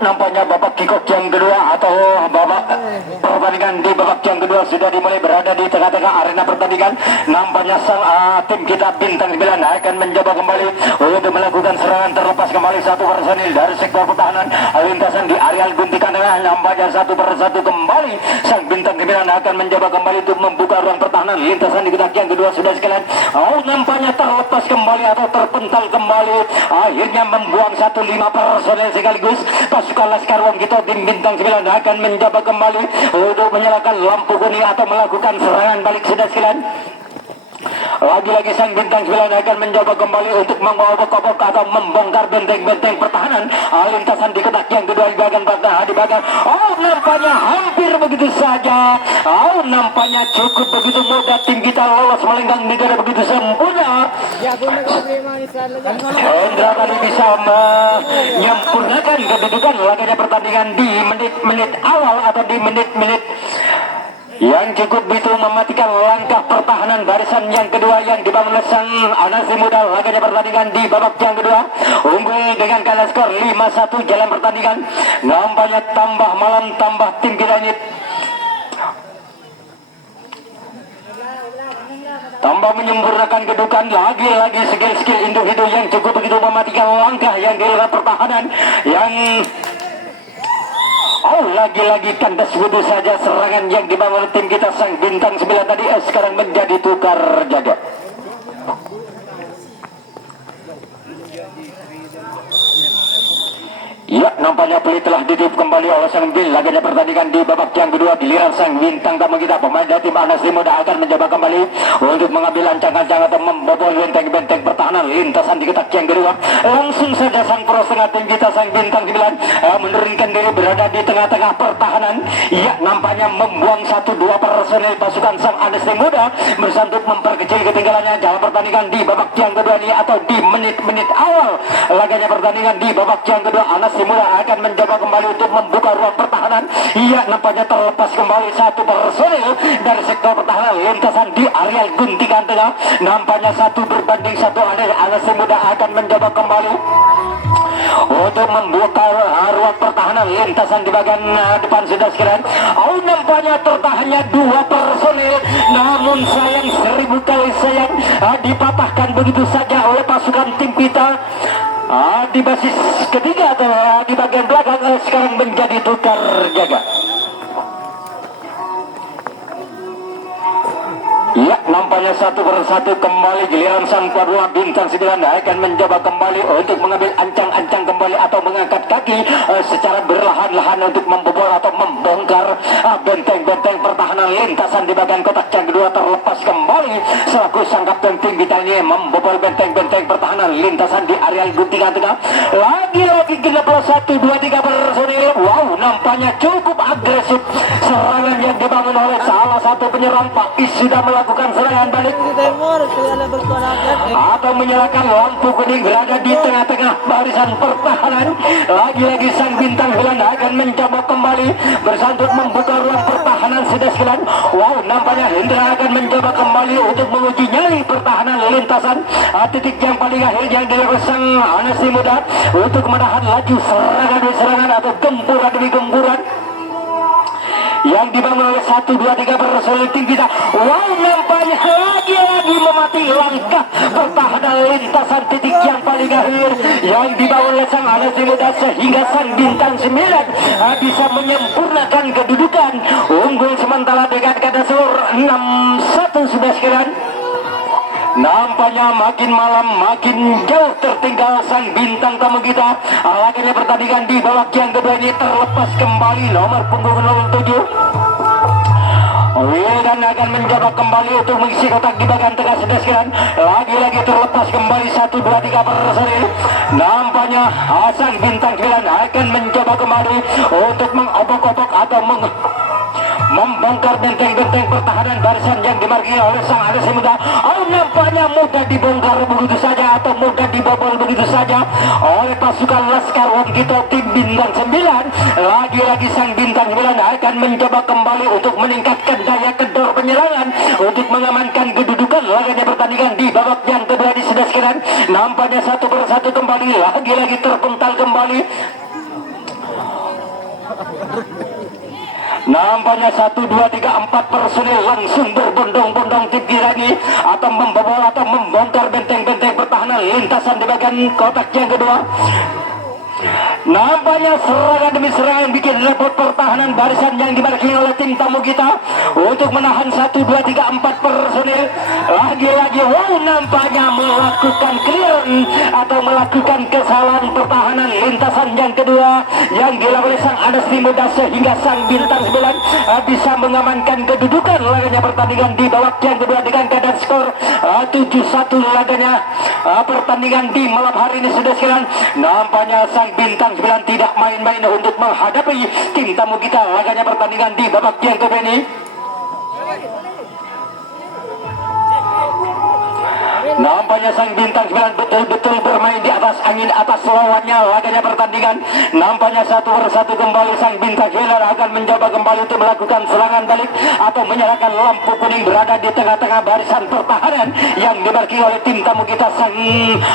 nampaknya babak kickoff yang kedua atau babak pertandingan di babak yang kedua sudah dimulai, berada di tengah-tengah arena pertandingan. Nampaknya sang tim kita Bintang 9 akan mencoba kembali untuk melakukan serangan, terlepas kembali satu personil dari sektor pertahanan lintasan di areal guntikan tengah. Nampaknya satu persatu kembali sang Bintang 9 akan mencoba kembali untuk membuka ruang pertahanan lintasan di kotak yang kedua sudah sekalian. Nampaknya terlepas kembali atau terpental kembali, akhirnya membuang 1-5 personil sekaligus. Pasukan Laskar Wong Kito tim Bintang 9 akan mencoba kembali untuk menyalakan lampu kuning atau melakukan serangan balik sudah sekalian. Lagi-lagi sang Bintang 9 akan mencoba kembali untuk mengobok-obok atau membongkar benteng-benteng pertahanan lintasan di kotak yang kedua di bagian pertahanan di bagian. Nampaknya hampir begitu saja. Nampaknya cukup begitu mudah tim kita lolos melenggang negara begitu sempurna. Hendra tadi bisa menyempurnakan kedudukan laganya pertandingan di menit-menit awal atau di menit-menit yang cukup itu mematikan langkah pertahanan barisan yang kedua yang dibangun oleh sang Anasi Muda. Laganya pertandingan di babak yang kedua unggul dengan skor 5-1 jalan pertandingan. Nampaknya tambah malam tambah tim kita ini tambah menyempurnakan kedudukan. Lagi-lagi skill-skill individu yang cukup begitu mematikan langkah yang dilakukan pertahanan yang lagi-lagi kandas begitu saja serangan yang dibangun tim kita sang Bintang 9 tadi sekarang menjadi tukar jaga. Ya, nampaknya peluit telah ditiup kembali oleh sang Bil. Laganya pertandingan di babak yang kedua giliran sang Bintang tamu kita pemain dari tim Anasi Muda akan mencoba kembali untuk mengambil ancang-ancang atau membobol benteng-benteng pertahanan lintasan di kotak yang kedua. Langsung saja sang pro setengah tim kita sang Bintang 9 menurunkan diri berada di tengah-tengah pertahanan. Ya, nampaknya membuang 1-2 personil pasukan sang Anasi Muda bersantut memperkecil ketinggalannya jalan pertandingan di babak yang kedua ini atau di menit-menit awal laganya pertandingan di babak yang kedua. Anasi Muda akan mencoba kembali untuk membuka ruang pertahanan. Iya, nampaknya terlepas kembali satu personil dari sektor pertahanan lintasan di areal guntingan tengah. Nampaknya 1 berbanding 1 Anasi Muda akan mencoba kembali untuk membuka ruang pertahanan lintasan di bagian depan sudah sekalian. Nampaknya tertahannya 2 personil, namun sayang 1000 kali sayang dipatahkan begitu saja oleh pasukan tim kita. Di basis ketiga atau di bagian belakang sekarang menjadi tukar jaga. Ya, nampaknya 1 persatu kembali giliran sang Padua Bintang 9 akan mencoba kembali untuk mengambil ancang-ancang kembali atau mengangkat kaki secara berlahan-lahan untuk membobol atau membongkar benteng-benteng pertahanan lintasan di bagian kotak yang kedua. Terlepas kembali selaku sang kapten tim kita ini membobol benteng-benteng pertahanan lintasan di areal guntingan tengah. Lagi-lagi genap 1, 2, 3 personil. Wow, nampaknya cukup agresif serangan yang dibangun oleh salah satu penyerang. Pak Is sudah melakukan serangan balik atau menyalakan lampu kuning berada di tengah-tengah barisan pertahanan. Lagi-lagi sang Bintang 9 akan mencoba kembali bersantut membuka ruang pertahanan sudah sekalian. Wow, nampaknya Hendra akan mencoba kembali untuk menguji nyali pertahanan lintasan titik yang paling akhir yang dilakukan sang Anasi Muda untuk menahan laju serangan demi serangan atau gempuran demi gempuran yang dibangun oleh 1, 2, 3 personil tim kita. Wow, nampaknya lagi-lagi memati langkah pertahanan lintasan titik yang paling akhir yang dibangun oleh sang Anasi Muda sehingga sang Bintang 9 bisa menyempurnakan kedudukan unggul sementara dengan kata skor 6-1 sudah sekalian. Nampaknya makin malam makin jauh tertinggal sang Bintang tamu kita. Laganya pertandingan di babak yang kedua ini terlepas kembali nomor punggung 07 Wildan akan mencoba kembali untuk mengisi kotak di bagian tengah sudah sekalian. Lagi-lagi terlepas kembali 1, 2, 3 personil. Nampaknya sang Bintang 9 akan mencoba kembali untuk mengobok-obok atau membongkar benteng-benteng pertahanan barisan yang dimarki oleh sang Anasi Muda. Nampaknya mudah dibongkar begitu saja atau mudah dibobol begitu saja oleh pasukan Laskar Wong Kito tim Bintang 9. Lagi-lagi sang Bintang 9 akan mencoba kembali untuk meningkatkan daya kendor penyerangan untuk mengamankan kedudukan laganya pertandingan di babak yang kedua di sudah sekalian. Nampaknya 1 persatu kembali lagi-lagi terpental kembali Nampaknya 1, 2, 3, 4 personil langsung berbondong-bondong tim Kirani atau membobol atau membongkar benteng-benteng pertahanan lintasan di bagian kotak yang kedua. Nampaknya serangan demi serangan bikin repot pertahanan barisan yang dimarking oleh tim tamu kita untuk menahan 1, 2, 3, 4 personil. Lagi-lagi wow, nampaknya melakukan clearance atau melakukan kesalahan pertahanan lintasan yang kedua yang dilakukan oleh sang Anasri Muda sehingga sang bintang 9 bisa mengamankan kedudukan laganya pertandingan di babak yang kedua dengan keadaan skor 7-1 laganya pertandingan di malam hari ini. Sudah sekarang nampaknya sang bintang 9 tidak main-main untuk menghadapi tim tamu kita laganya pertandingan di babak yang kedua ini. Nampaknya sang bintang 9 betul-betul bermain di atas angin atas lawannya laganya pertandingan. Nampaknya 1 persatu kembali sang bintang 9 akan mencoba kembali untuk melakukan serangan balik atau menyalakan lampu kuning berada di tengah-tengah barisan pertahanan yang dimarking oleh tim tamu kita sang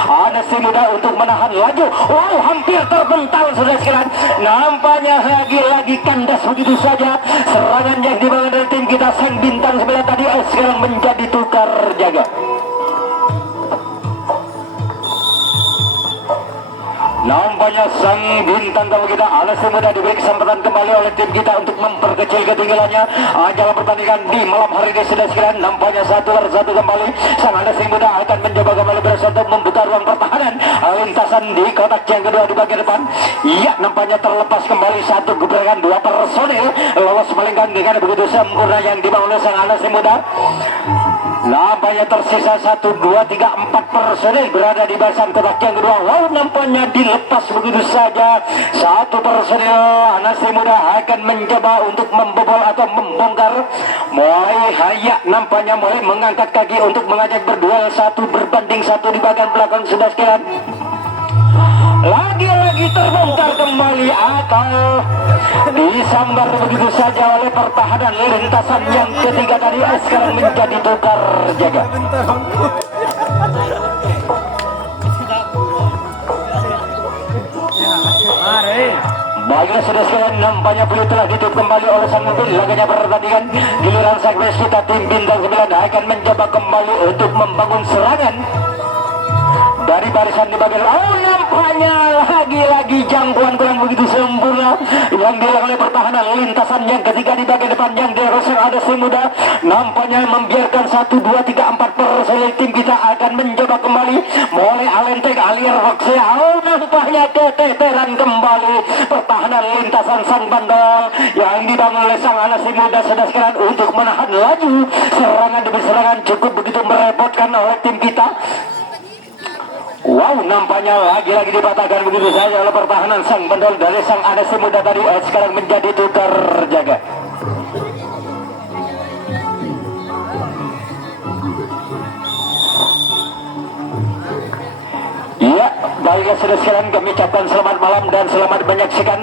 Anasri Muda untuk menahan laju. Wow, hampir terbental sudah sekalian. Nampaknya lagi-lagi kandas begitu saja serangan yang dibangun dari tim kita sang bintang 9 tadi sekarang menjadi tukar jaga. Nampaknya sang bintang tamu kita Anasri Muda diberi kesempatan kembali oleh tim kita untuk memperkecil ketinggalannya dalam pertandingan di malam hari ini. Sudah sekalian nampaknya 1 persatu kembali sang Anasri Muda akan mencoba kembali berusaha untuk membuka ruang pertahanan lintasan di kotak yang kedua di bagian depan. Iya, nampaknya terlepas kembali 1 gebrakan 2 personil lolos melenggang dengan begitu sempurna yang dibangun oleh sang Anasri Muda. Nampaknya tersisa 1, 2, 3, 4 personil berada di barisan kotak yang kedua. Wow, nampaknya dilepas begitu saja 1 personil Anasri Muda akan mencoba untuk membobol atau membongkar. Mulai hayak nampaknya mulai mengangkat kaki untuk mengajak berduel 1 berbanding 1 di bagian belakang. Sudah sekian lagi-lagi terbongkar kembali atau disambar begitu saja oleh pertahanan lintasan yang ketiga tadi sekarang menjadi tukar jaga. Baiklah sudah sekalian, nampaknya peluit telah ditutup kembali oleh sang mobil laganya pertandingan. Giliran sang kita tim bintang 9 akan mencoba kembali untuk membangun serangan dari barisan di bagian. Oh, nampaknya lagi-lagi jangkauan kurang begitu sempurna yang dilakukan oleh pertahanan lintasan yang ketiga di bagian depan yang dilakukan Anasri Muda. Nampaknya membiarkan 1, 2, 3, 4 personil tim kita akan mencoba kembali mulai Alenteng Alier Roxia. Oh, nampaknya keteteran kembali pertahanan lintasan sang bandol yang dibangun oleh sang Anasri Muda sudah sekarang untuk menahan laju serangan demi serangan cukup begitu merepotkan oleh tim kita. Wow, nampaknya lagi-lagi dipatahkan begitu saja oleh pertahanan sang bandol dari sang Anasri Muda tadi sekarang menjadi tukar jaga. Ya, baiklah sudah sekalian kami ucapkan selamat malam dan selamat menyaksikan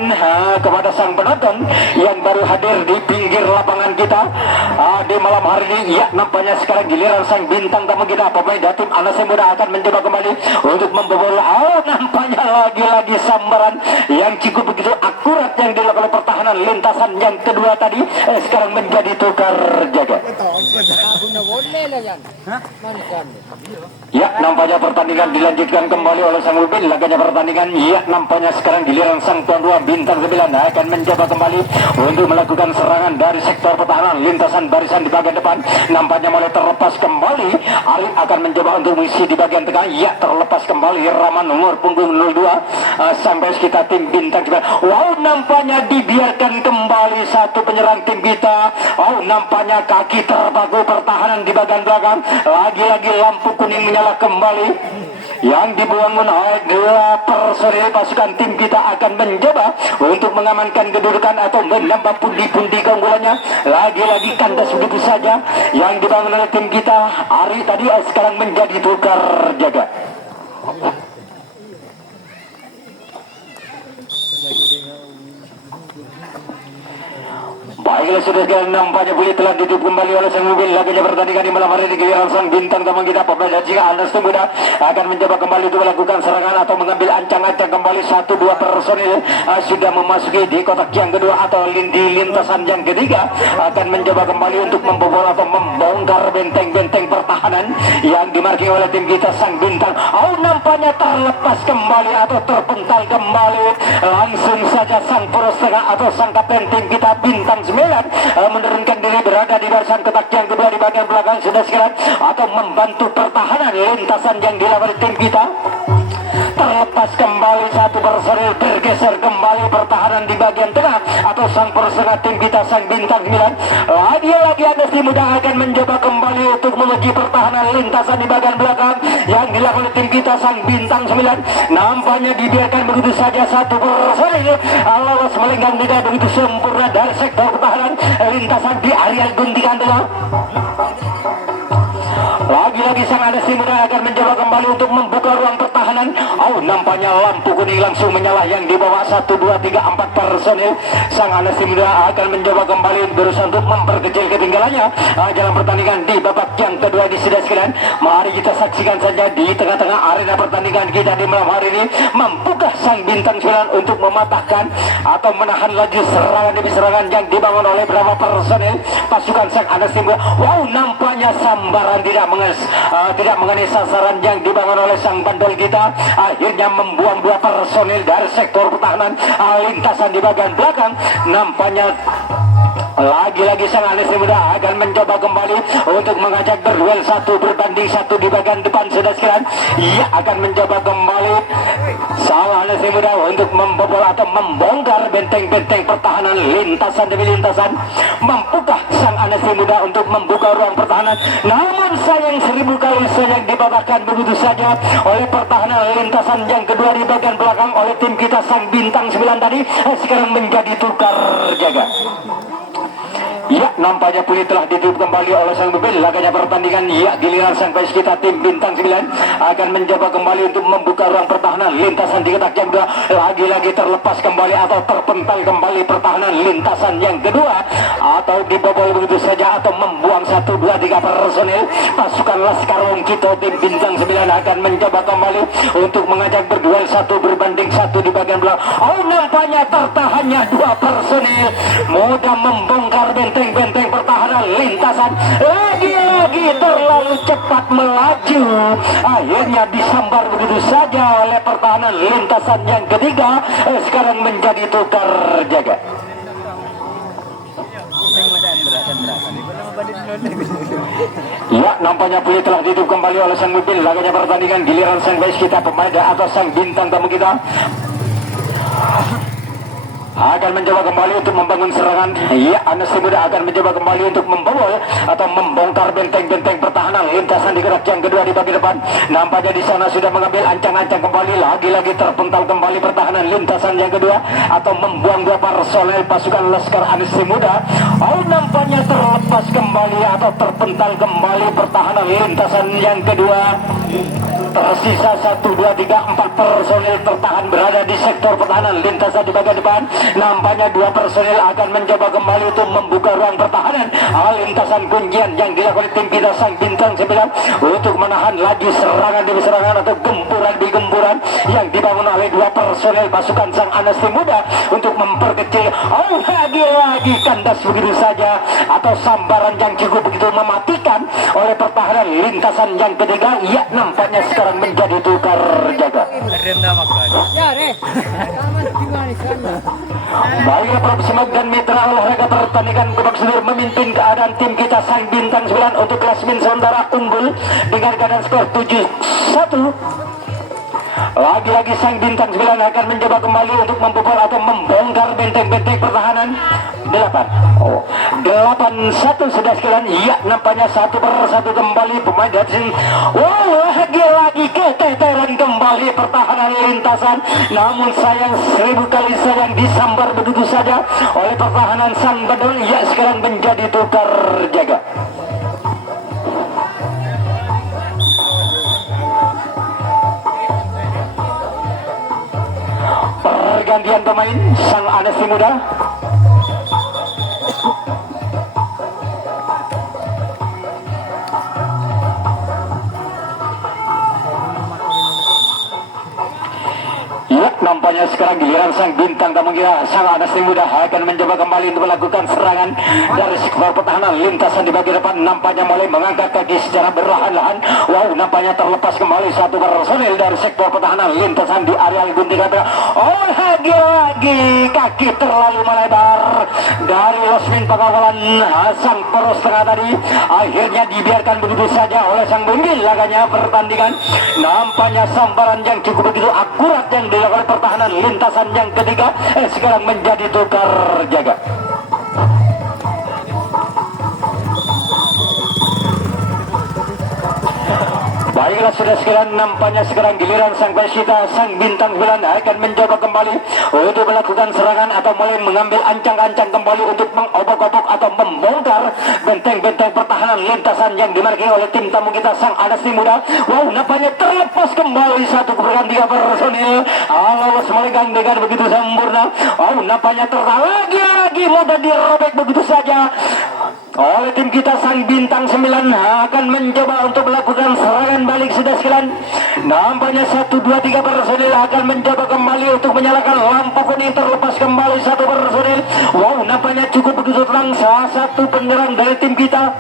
kepada sang penonton yang baru hadir di pinggir lapangan kita di malam hari ini. Ya, nampaknya sekarang giliran sang bintang tamu kita pemain Datim Anasri Muda akan mencoba kembali untuk membobol. Oh, nampaknya lagi-lagi sambaran yang cukup begitu akurat yang dilakukan oleh pertahanan lintasan yang kedua tadi sekarang menjadi tukar jaga. Ya, nampaknya pertandingan dilanjutkan kembali oleh sang mobil laganya pertandingan. Ya, nampaknya sekarang giliran sang tuan rumah bintang 9 akan mencoba kembali untuk melakukan serangan dari sektor pertahanan lintasan barisan di bagian depan. Nampaknya mulai terlepas kembali. Ali akan mencoba untuk mengisi di bagian tengah. Ya, terlepas kembali Raman nomor punggung 02 sampai sekitar tim bintang 9. Wow, nampaknya dibiarkan kembali 1 penyerang tim kita. Oh, nampaknya kaki terpaku pertahanan di bagian belakang. Lagi-lagi lampu kuning menyala kembali yang dibangun oleh 2 personil pasukan tim kita akan mencoba untuk mengamankan kedudukan atau menambah pundi-pundi keunggulannya. Lagi-lagi kandas begitu saja yang dibangun oleh tim kita. Ari tadi sekarang menjadi tukar jaga. Baiklah sudah sekalian, nampaknya boleh telah ditutup kembali oleh sang mobil. Laginya pertandingan di malam hari ini giliran sang bintang tamu kita pemain jika Anda muda akan mencoba kembali untuk melakukan serangan atau mengambil ancang-ancang kembali. 1-2 personil sudah memasuki di kotak yang kedua atau di lintasan yang ketiga, akan mencoba kembali untuk membobol atau membongkar benteng-benteng pertahanan yang dimarking oleh tim kita sang bintang. Nampaknya terlepas kembali atau terpental kembali. Langsung saja sang poros tengah atau sang kapten tim kita bintang 9 menurunkan diri berada di barisan kotak yang kedua di bagian belakang sudah sekalian atau membantu pertahanan lintasan yang dilakukan tim kita. Terlepas kembali satu personil, bergeser kembali pertahanan di bagian tengah atau sang persengah tim kita sang bintang 9. Lagi-lagi Anda muda akan mencoba kembali untuk menuju pertahanan lintasan di bagian belakang yang dilakukan oleh tim kita sang bintang 9. Nampaknya dibiarkan begitu saja satu personil lolos melenggang tidak begitu sempurna dari sektor pertahanan lintasan di area guntingan tengah. Lagi-lagi sang Anasi muda akan mencoba kembali untuk membuka ruang pertahanan. Nampaknya lampu kuning langsung menyala yang di bawah 1, 2, 3, 4 personil. Sang Anasi muda akan mencoba kembali berusaha untuk memperkecil ketinggalannya dalam pertandingan di babak yang kedua di sida sekalian. Mari kita saksikan saja di tengah-tengah arena pertandingan kita di malam hari ini. Mampukah sang bintang 9 untuk mematahkan atau menahan laju serangan demi serangan yang dibangun oleh beberapa personil pasukan sang Anasi muda. Nampaknya sambaran tidak mengenai sasaran yang dibangun oleh sang bandol kita, akhirnya membuang 2 personil dari sektor pertahanan lintasan di bagian belakang. Nampaknya lagi-lagi sang Anasi muda akan mencoba kembali untuk mengajak berduel 1 berbanding 1 di bagian depan sudah sekalian. Ia akan mencoba kembali sang Anasi muda untuk membobol atau membongkar benteng-benteng pertahanan lintasan demi lintasan. Mampukah sang Anasi muda untuk membuka ruang pertahanan? Namun sayang 1000 kali sayang dibabakan begitu saja oleh pertahanan lintasan yang kedua di bagian belakang oleh tim kita sang bintang 9 tadi. Sekarang menjadi tukar jaga. Ya, nampaknya pulih telah ditutup kembali oleh sang mobil. Laganya pertandingan, ya, giliran sang bais kita tim bintang 9 akan mencoba kembali untuk membuka ruang pertahanan lintasan di kotak yang kedua. Lagi-lagi terlepas kembali atau terpental kembali pertahanan lintasan yang kedua atau dibobol begitu saja atau membuang 1, 2, 3 personil pasukan Laskar Wongkito tim bintang 9 akan mencoba kembali untuk mengajak berduel 1 berbanding 1 di bagian belakang. Nampaknya tertahannya 2 personil mudah membongkar benteng pertahanan lintasan. Lagi-lagi terlalu cepat melaju, akhirnya disambar begitu saja oleh pertahanan lintasan yang ketiga. Sekarang menjadi tukar jaga. Ya, nampaknya pulih telah ditutup kembali oleh sang mobil. Laganya pertandingan giliran sang bais kita pemain atau sang bintang tamu kita akan mencoba kembali untuk membangun serangan. Ya, Anasi muda akan mencoba kembali untuk membobol atau membongkar benteng-benteng pertahanan lintasan di kotak yang kedua di bagian depan. Nampaknya di sana sudah mengambil ancang-ancang kembali. Lagi-lagi terpental kembali pertahanan lintasan yang kedua atau membuang 2 personel pasukan Laskar Anasi muda. Nampaknya terlepas kembali atau terpental kembali pertahanan lintasan yang kedua. Tersisa 1, 2, 3, 4 personil tertahan berada di sektor pertahanan lintasan di bagian depan. Nampaknya 2 personil akan mencoba kembali untuk membuka ruang pertahanan lintasan kuncian yang dilakukan tim kita sang bintang 9 untuk menahan laju serangan demi serangan atau gempuran demi gempuran yang dibangun oleh 2 personil pasukan sang Anasi muda untuk memperkecil. Lagi-lagi kandas begitu saja atau sambaran yang cukup begitu mematikan oleh pertahanan lintasan yang ketiga. Ya, nampaknya sekarang menjadi tukar jaga. Baiklah profesional dan mitra olahraga pertandingan babak senior memimpin keadaan tim kita sang bintang 9 untuk klasmen sementara unggul dengan keadaan skor 7-1. Lagi-lagi sang bintang 9 akan mencoba kembali untuk membobol atau membongkar benteng-benteng pertahanan 8-1 sudah sekalian. Ya, nampaknya 1 per 1 kembali pemain dari sini. Lagi-lagi keteteran kembali pertahanan lintasan. Namun sayang 1000 kali sayang disambar begitu saja oleh pertahanan sang bandol. Ya, sekarang menjadi tukar jaga. Pergantian pemain sang Anasi muda. Nampaknya sekarang giliran sang bintang tamu kita, sang Anasli muda akan mencoba kembali untuk melakukan serangan dari sektor pertahanan. Lintasan di bagian depan nampaknya mulai mengangkat kaki secara berlahan-lahan. Wow, nampaknya terlepas kembali satu personil dari sektor pertahanan. Lintasan di area gunting kata. Oh, lagi-lagi kaki terlalu melebar dari Losmin pengawalan sang poros tengah tadi. Akhirnya dibiarkan begitu saja oleh sang pemimpin laganya pertandingan. Nampaknya sambaran yang cukup begitu akurat yang dilakukan pertahanan lintasan yang ketiga sekarang menjadi tukar jaga. Baiklah sudah sekalian, nampaknya sekarang giliran sang Pesita, sang bintang bulan akan mencoba kembali untuk melakukan serangan atau mulai mengambil ancang-ancang kembali untuk mengobok-obok atau membongkar benteng-benteng pertahanan lintasan yang dimiliki oleh tim tamu kita sang Anasli muda. Wow, nampaknya terlepas kembali satu keberanian tiga personil. Alas melenggang dengan begitu sempurna. Wow, nampaknya lagi mudah dirobek begitu saja oleh tim kita. Sang bintang 9 akan mencoba untuk melakukan serangan balik sudah sekalian. Nampaknya 1, 2, 3 personil akan mencoba kembali untuk menyalakan lampu kuning. Terlepas kembali satu personil. Wow, nampaknya cukup begitu tenang salah satu penyerang dari tim kita.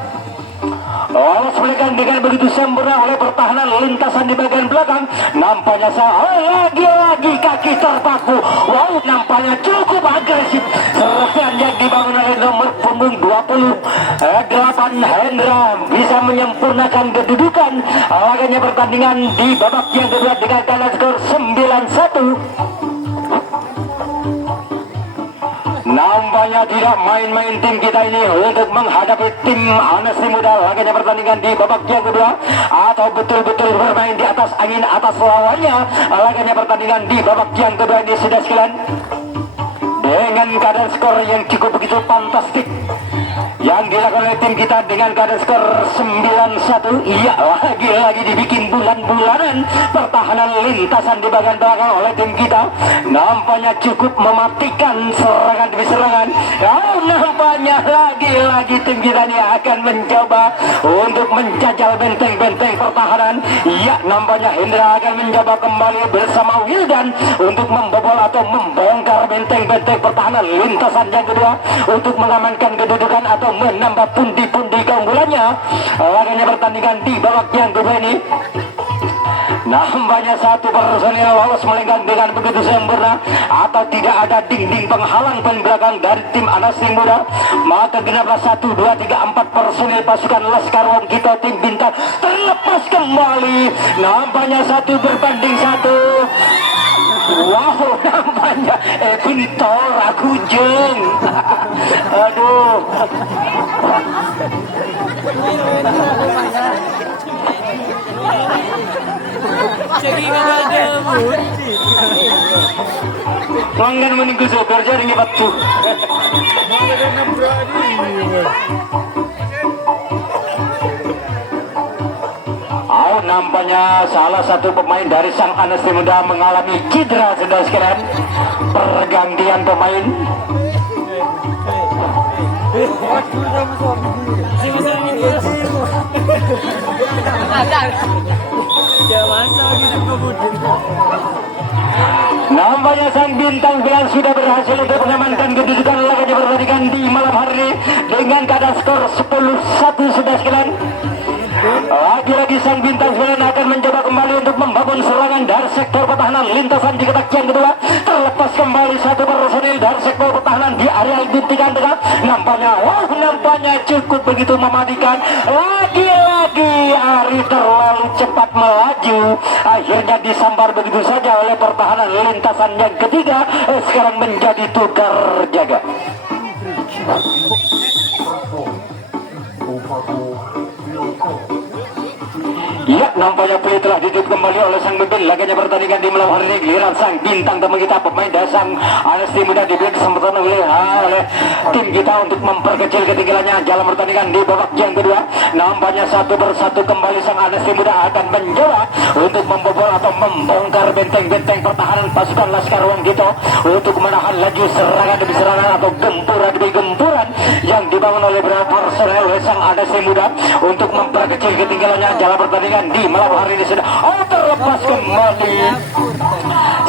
Lolos melenggang dengan begitu sempurna oleh pertahanan lintasan di bagian belakang. Nampaknya lagi-lagi kaki terpaku. Wow, nampaknya cukup agresif serangan yang dibangun oleh nomor punggung 28 Hendra bisa menyempurnakan kedudukan laganya pertandingan di babak yang kedua dengan keadaan skor 9-1. Nampaknya tidak main-main tim kita ini untuk menghadapi tim Anasli muda laganya pertandingan di babak yang kedua, atau betul-betul bermain di atas angin atas lawannya laganya pertandingan di babak yang kedua ini sudah sekalian. Dengan keadaan skor yang cukup begitu fantastik yang dilakukan oleh tim kita dengan keadaan skor 9-1. Iya, lagi-lagi dibikin bulan-bulanan pertahanan lintasan di bagian belakang oleh tim kita. Nampaknya cukup mematikan serangan demi serangan. Nampaknya lagi-lagi tim kita ini akan mencoba untuk menjajal benteng-benteng pertahanan. Iya, nampaknya Hendra akan mencoba kembali bersama Wildan untuk membobol atau membongkar benteng-benteng pertahanan lintasan yang kedua untuk mengamankan kedudukan atau menambah pundi-pundi keunggulannya laganya pertandingan di babak yang kedua ini. Nampaknya satu personil lolos melenggang dengan begitu sempurna, atau tidak ada dinding penghalang belakang dari tim Anasli muda. Maka genaplah 1, 2, 3, 4 personil pasukan Laskar Wong kita tim bintang terlepas kembali. Nampaknya 1 berbanding 1. Wow, nampaknya pintor aku jeng. Aduh. Jadi nggak ada musik. Pelanggan menunggu sopir jadi ngebatu. Nampaknya salah satu pemain dari sang Anasli muda mengalami cedera sudah sekalian. Pergantian pemain. Nampaknya sang bintang bilang sudah berhasil untuk mengamankan kedudukan laganya pertandingan di malam hari ini dengan keadaan skor 10-1 sudah sekalian. Lagi-lagi sang bintang sembilan akan mencoba kembali untuk membangun serangan dari sektor pertahanan lintasan di kotak yang kedua. Terlepas kembali satu personil dari sektor pertahanan di area guntingan tengah. Nampaknya cukup begitu mematikan. Lagi-lagi Ari terlalu cepat melaju. Akhirnya disambar begitu saja oleh pertahanan lintasan yang ketiga. Sekarang menjadi tukar jaga. Ya, nampaknya play telah ditutup kembali oleh sang pemimpin laganya pertandingan di malam hari ini. Giliran sang bintang tamu kita pemain dasang Anasli muda diberi kesempatan oleh tim kita untuk memperkecil ketinggalannya dalam pertandingan di babak yang kedua. Nampaknya satu persatu kembali sang Anasli muda akan mencoba untuk membobol atau membongkar benteng-benteng pertahanan pasukan Laskar Wong Gito untuk menahan laju serangan demi serangan atau gempuran demi gempuran yang dibangun oleh beberapa personel oleh sang Anasli muda untuk memperkecil ketinggalannya dalam pertandingan di di malam hari ini sudah terlepas kembali.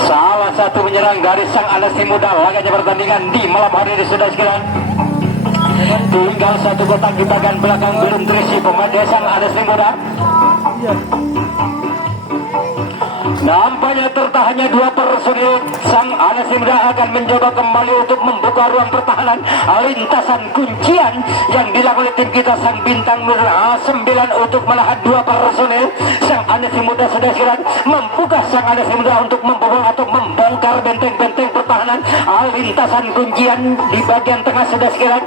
Salah satu menyerang dari sang Anasi Muda. Laganya pertandingan di malam hari ini sudah sekalian. Tinggal satu kotak di bagian belakang belum terisi pemain sang Anasi Muda. Nampaknya tertahannya dua personil. Sang Anasi Muda akan mencoba kembali untuk membuka ruang pertahanan. Lintasan kuncian yang dilakukan oleh tim kita sang Bintang Muda 9 untuk menahan dua personil. Sang Anasi Muda sudah siap membuka sang Anasi Muda untuk membobol atau membongkar benteng-benteng pertahanan. Lintasan kuncian di bagian tengah sudah siap.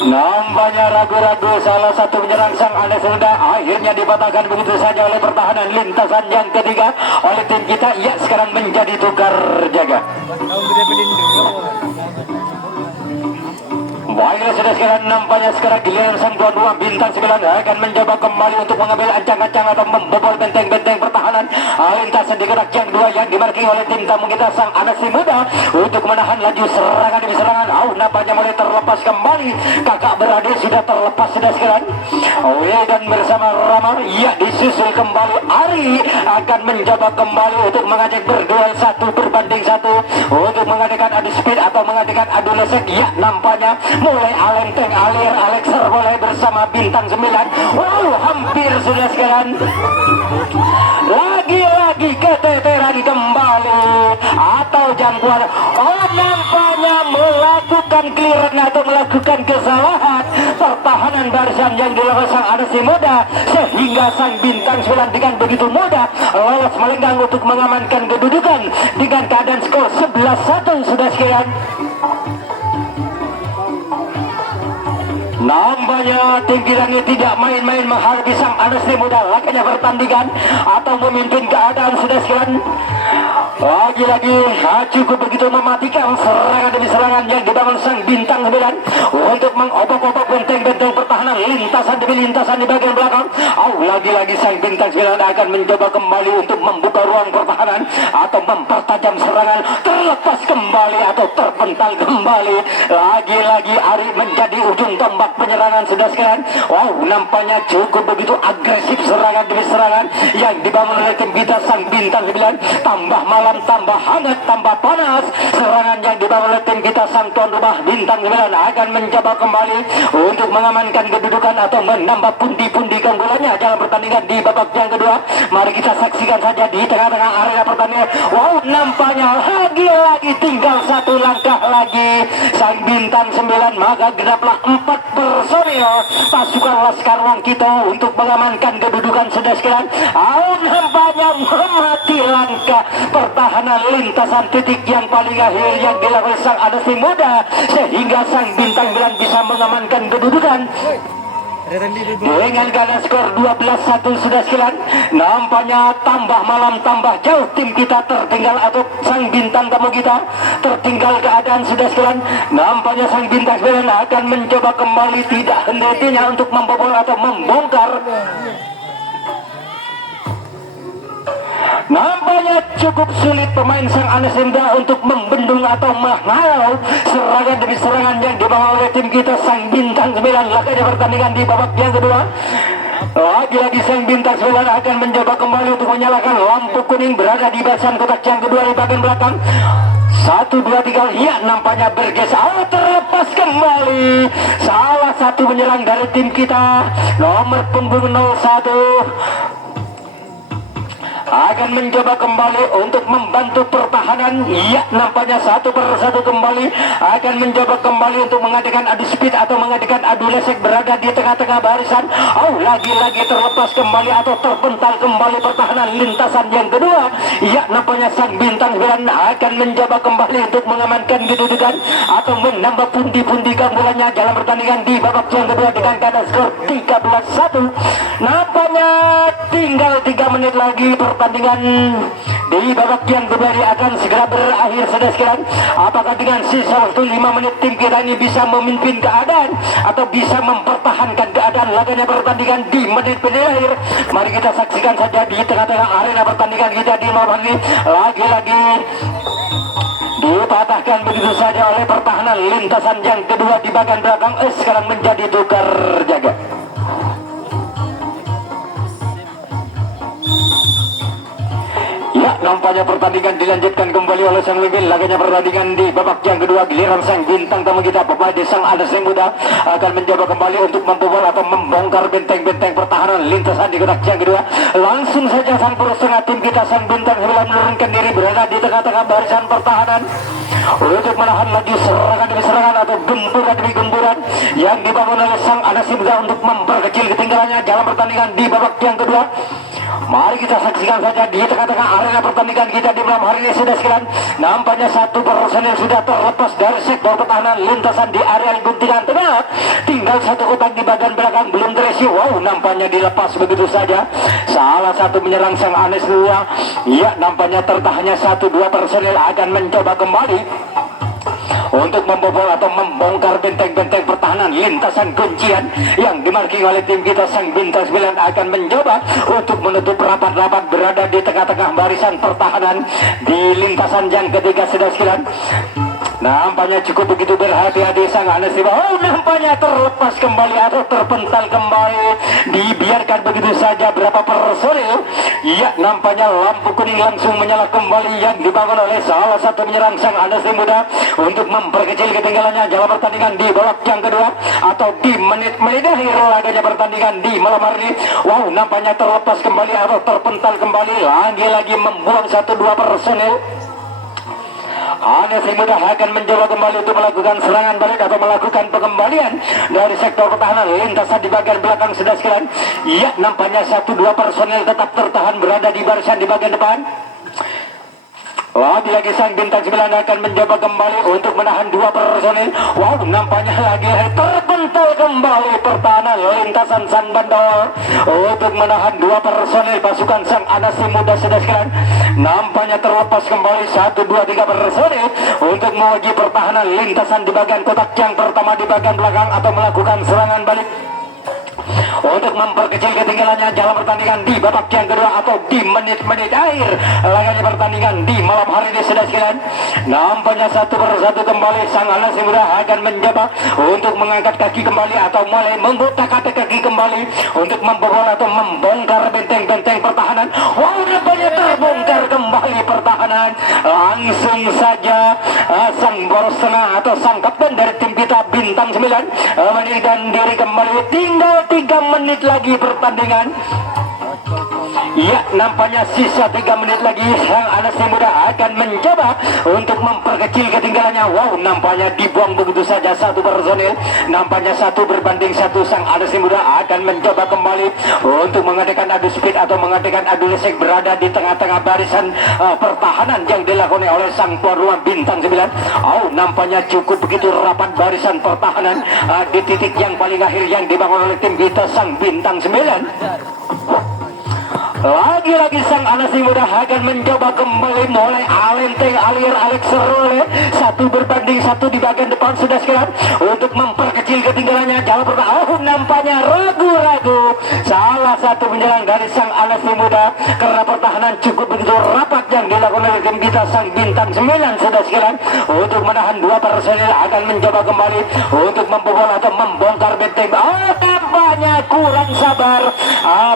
Nampaknya ragu-ragu salah satu penyerang sang Anasi Muda akhirnya dipatahkan begitu saja oleh pertahanan lintasan yang ketiga oleh tim kita. Ya, sekarang menjadi tukar jaga. Baiklah sudah sekarang nampaknya sekarang giliran sang tuan rumah Bintang 9 akan mencoba kembali untuk mengambil ancang-ancang atau membobol benteng-benteng pertahanan. Lintasan di kotak yang dua yang dimarking oleh tim tamu kita sang Anasi Muda untuk menahan laju serangan demi serangan. Nampaknya mulai terlepas kembali. Kakak beradik sudah terlepas sudah sekarang. Dan bersama Rama ya disusul kembali. Ari akan mencoba kembali untuk mengajak berduel 1 berbanding 1 untuk mengadakan adu speed atau mengadakan adu lesek. Ya, nampaknya mulai alenteng alir Alexer mulai bersama Bintang 9. Wow, hampir sudah sekarang. Lagi-lagi keteteran kembali atau jangkauan. Nampaknya melakukan clearance atau melakukan kesalahan pertahanan barisan yang dilakukan sang Anasi Muda sehingga sang Bintang 9 dengan begitu mudah lolos melenggang untuk mengamankan kedudukan dengan keadaan skor 11-1 sudah sekian. Nampaknya tim kita ini tidak main-main menghadapi sang Anasi Muda. Laganya pertandingan atau memimpin keadaan sudah sekian. Lagi-lagi cukup begitu mematikan serangan demi serangan yang dibangun sang Bintang 9 untuk mengobok-obok benteng-benteng pertahanan lintasan demi lintasan di bagian belakang. Lagi-lagi sang Bintang 9 akan mencoba kembali untuk membuka ruang pertahanan atau mempertajam serangan. Terlepas kembali atau terpental kembali. Lagi-lagi Ari menjadi ujung tombak penyerangan sudah sekian. Nampaknya cukup begitu agresif serangan demi serangan yang dibangun oleh tim kita sang Bintang 9. Tambah malam, tambah hangat, tambah panas serangan yang dibangun oleh tim kita sang tuan rumah Bintang 9 akan mencoba kembali untuk mengamankan kedudukan atau menambah pundi-pundi keunggulannya dalam pertandingan di babak yang kedua. Mari kita saksikan saja di tengah-tengah arena pertandingan. Nampaknya lagi-lagi tinggal 1 langkah lagi sang Bintang 9, maka genaplah 4 personil pasukan Laskar Wangkito untuk mengamankan kedudukan sudah sekian. Nampaknya memati langkah pertahanan lintasan titik yang paling akhir yang dilakukan sang Anasi Muda sehingga sang Bintang 9 bisa mengamankan kedudukan dengan keadaan skor 12-1 sudah sekian. Nampaknya tambah malam tambah jauh tim kita tertinggal atau sang Bintang tamu kita tertinggal keadaan sudah sekian. Nampaknya sang Bintang 9 akan mencoba kembali tidak henti-hentinya untuk membobol atau membongkar. Nampaknya cukup sulit pemain sang Anasi Muda untuk membendung atau menghalau serangan demi serangan yang dibawa oleh tim kita sang Bintang 9. Laganya pertandingan di babak yang kedua. Lagi-lagi sang Bintang 9 akan mencoba kembali untuk menyalakan lampu kuning berada di barisan kotak yang kedua di bagian belakang. 1, 2, 3, ya nampaknya bergeser. Terlepas kembali salah satu penyerang dari tim kita nomor punggung 01 akan mencoba kembali untuk membantu pertahanan. Ya, nampaknya 1 per 1 kembali akan mencoba kembali untuk mengadakan adu speed atau mengadakan adu lesek berada di tengah-tengah barisan. Lagi-lagi terlepas kembali atau terpental kembali pertahanan lintasan yang kedua. Ya, nampaknya sang Bintang 9 akan mencoba kembali untuk mengamankan kedudukan atau menambah pundi-pundi keunggulannya dalam pertandingan di babak yang kedua dengan keadaan skor 13-1. Nampaknya tinggal 3 menit lagi pertandingan di babak yang kedua akan segera berakhir sudah sekian. Apakah dengan sisa waktu 5 menit tim kita ini bisa memimpin keadaan atau bisa mempertahankan keadaan laganya pertandingan di menit-menit akhir? Mari kita saksikan saja di tengah-tengah arena pertandingan kita di malam ini. Lagi-lagi dipatahkan begitu saja oleh pertahanan lintasan yang kedua di bagian belakang. Sekarang menjadi tukar jaga. Ya, nampaknya pertandingan dilanjutkan kembali oleh sang Wigil. Laganya pertandingan di babak yang kedua, giliran sang bintang tamu kita pemain sang Anas yang muda akan mencoba kembali untuk membobol atau membongkar benteng-benteng pertahanan lintasan di kotak yang kedua. Langsung saja sang poros tengah tim kita sang bintang sebelum menurunkan diri berada di tengah-tengah barisan pertahanan untuk menahan lagi serangan demi serangan atau gempuran demi gempuran yang dibangun oleh sang Anas yang muda untuk memperkecil ketinggalannya dalam pertandingan di babak yang kedua. Mari kita saksikan saja di tengah-tengah arena pertandingan kita di malam hari ini sudah sekalian. Nampaknya satu personil sudah terlepas dari sektor pertahanan lintasan di area guntingan tengah. Tinggal satu kotak di bagian belakang belum terisi. Wow, nampaknya dilepas begitu saja. Salah satu menyerang sang Anes dua. Ya, nampaknya tertahannya 1-2 personil akan mencoba kembali untuk membobol atau membongkar benteng-benteng pertahanan lintasan kuncian yang dimarking oleh tim kita sang bintang 9 akan mencoba untuk menutup rapat-rapat berada di tengah-tengah barisan pertahanan di lintasan yang ketiga sudah sekalian. Nampaknya cukup begitu berhati-hati sang Anas. Oh, nampaknya terlepas kembali atau terpental kembali, dibiarkan begitu saja berapa personil. Ya, nampaknya lampu kuning langsung menyala kembali yang dibangun oleh salah satu penyerang sang Anas yang muda untuk memperkecil ketinggalannya dalam pertandingan di babak yang kedua atau di menit-menit akhir laganya pertandingan di malam hari ini. Wow, nampaknya terlepas kembali atau terpental kembali, lagi-lagi membuang 1-2 personil. Anas yang muda akan mencoba kembali untuk melakukan serangan balik atau melakukan pengembalian dari sektor pertahanan lintasan di bagian belakang sudah sekalian. Ya, nampaknya 1-2 personel tetap tertahan berada di barisan di bagian depan. Lagi-lagi sang bintang 9 akan mencoba kembali untuk menahan 2 personil. Wow, nampaknya lagi terpental kembali pertahanan lintasan sang Bandol untuk menahan 2 personil pasukan sang Anas yang muda sudah sekalian. Nampaknya terlepas kembali 1-2-3 personil untuk menguji pertahanan lintasan di bagian kotak yang pertama di bagian belakang atau melakukan serangan balik untuk memperkecil ketinggalannya dalam pertandingan di babak yang kedua atau di menit-menit akhir laganya pertandingan di malam hari ini sudah sekalian. Nampaknya satu persatu kembali sang Anas yang muda akan mencoba untuk mengangkat kaki kembali atau mulai membuka-atik kaki kembali untuk membobol atau membongkar benteng-benteng pertahanan. Wow, nampaknya terbongkar kembali pertahanan. Langsung saja sang boros tengah atau sang kapten dari tim kita bintang 9 meninggalkan diri kembali. Tinggal 3 menit lagi pertandingan. Ya, nampaknya sisa 3 menit lagi sang Anas yang muda akan mencoba untuk memperkecil ketinggalannya. Wow, nampaknya dibuang begitu saja 1 personil. Nampaknya 1 berbanding 1 sang Anas yang muda akan mencoba kembali untuk mengadakan adu speed atau mengadakan adu lesek berada di tengah-tengah barisan pertahanan yang dilakukan oleh sang tuan rumah bintang 9. Oh, nampaknya cukup begitu rapat barisan pertahanan di titik yang paling akhir yang dibangun oleh tim kita sang bintang 9. Lagi-lagi sang Anas yang muda akan mencoba kembali mulai alenteng alir Alex Serole 1 berbanding 1 di bagian depan sudah sekalian untuk memperkecil ketinggalannya dalam pertahanan. Oh, nampaknya ragu-ragu salah satu penyerang dari sang Anas yang muda karena pertahanan cukup begitu rapat yang dilakukan oleh tim kita sang bintang 9 sudah sekalian untuk menahan 2 personil akan mencoba kembali untuk membobol atau membongkar benteng. Oh, nampaknya kurang sabar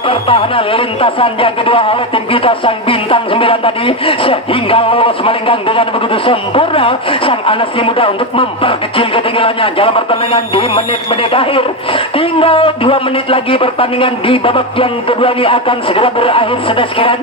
pertahanan lintasan yang kedua oleh tim kita sang bintang 9 tadi sehingga lolos melenggang dengan begitu sempurna sang Anas yang muda untuk memperkecil ketinggalannya dalam pertandingan di menit-menit akhir. Tinggal 2 menit lagi pertandingan di babak yang kedua ini akan segera berakhir sudah sekalian.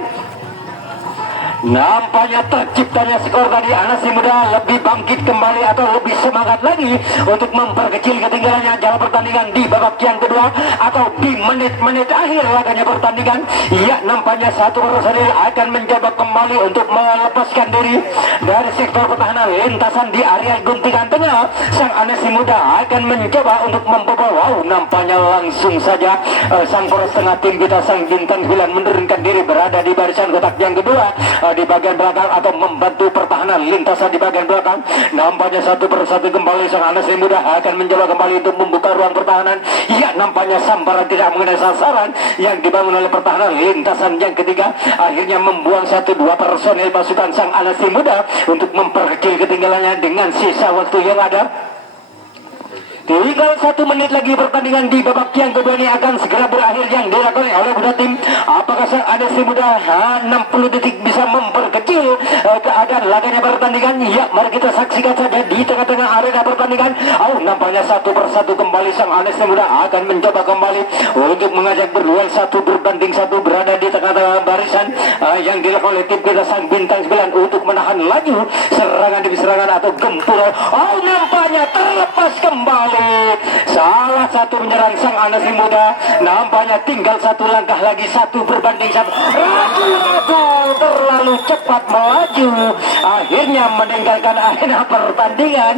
Nampaknya terciptanya skor tadi Anas yang muda lebih bangkit kembali atau lebih semangat lagi untuk memperkecil ketinggalannya dalam pertandingan di babak yang kedua atau di menit-menit akhir laganya pertandingan. Ya, nampaknya 1 personil akan mencoba kembali untuk melepaskan diri dari sektor pertahanan lintasan di area guntingan tengah. Sang Anas yang muda akan mencoba untuk membobol. Wow, nampaknya langsung saja sang poros tengah tim kita sang bintang 9 menurunkan diri berada di barisan kotak yang kedua di bagian belakang atau membantu pertahanan lintasan di bagian belakang. Nampaknya satu persatu kembali sang Anasri Muda akan mencoba kembali untuk membuka ruang pertahanan. Ya, nampaknya sambaran tidak mengenai sasaran yang dibangun oleh pertahanan lintasan yang ketiga. Akhirnya membuang 1-2 personil pasukan sang Anasri Muda untuk memperkecil ketinggalannya dengan sisa waktu yang ada. Tinggal 1 menit lagi pertandingan di babak yang kedua ini akan segera berakhir yang dilakukan oleh Buda Tim. Apakah sang Anasri Muda 60 detik bisa memperkecil keadaan laganya pertandingan? Ya, mari kita saksikan saja di tengah-tengah arena pertandingan. Nampaknya satu persatu kembali sang Anasri Muda akan mencoba kembali untuk mengajak berduel 1 berbanding 1 berada di tengah-tengah barisan yang dilakukan oleh tim kita sang Bintang 9 untuk menahan laju serangan demi serangan atau gempuran. Nampaknya terlepas kembali salah satu menyerang sang Anasri Muda. Nampaknya tinggal 1 langkah lagi, 1 berbanding 1. Ragu-ragu terlalu cepat melaju, akhirnya meninggalkan arena pertandingan.